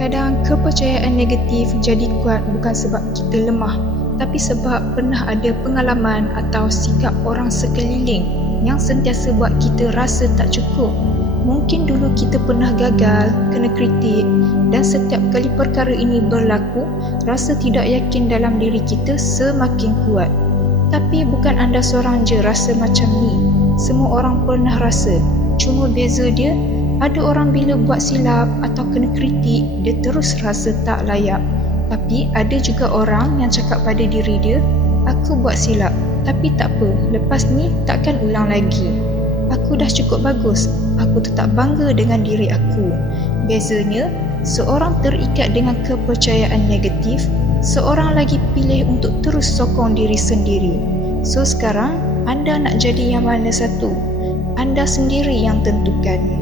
Kadang kepercayaan negatif jadi kuat bukan sebab kita lemah, tapi sebab pernah ada pengalaman atau sikap orang sekeliling yang sentiasa buat kita rasa tak cukup. Mungkin dulu kita pernah gagal, kena kritik, dan setiap kali perkara ini berlaku, rasa tidak yakin dalam diri kita semakin kuat. Tapi bukan anda seorang je rasa macam ni. Semua orang pernah rasa. Cuma beza dia, ada orang bila buat silap atau kena kritik, dia terus rasa tak layak. Tapi ada juga orang yang cakap pada diri dia, aku buat silap, tapi tak apa, lepas ni takkan ulang lagi. Aku dah cukup bagus, aku tetap bangga dengan diri aku. Bezanya, seorang terikat dengan kepercayaan negatif, seorang lagi pilih untuk terus sokong diri sendiri. So sekarang, anda nak jadi yang mana satu? Anda sendiri yang tentukan.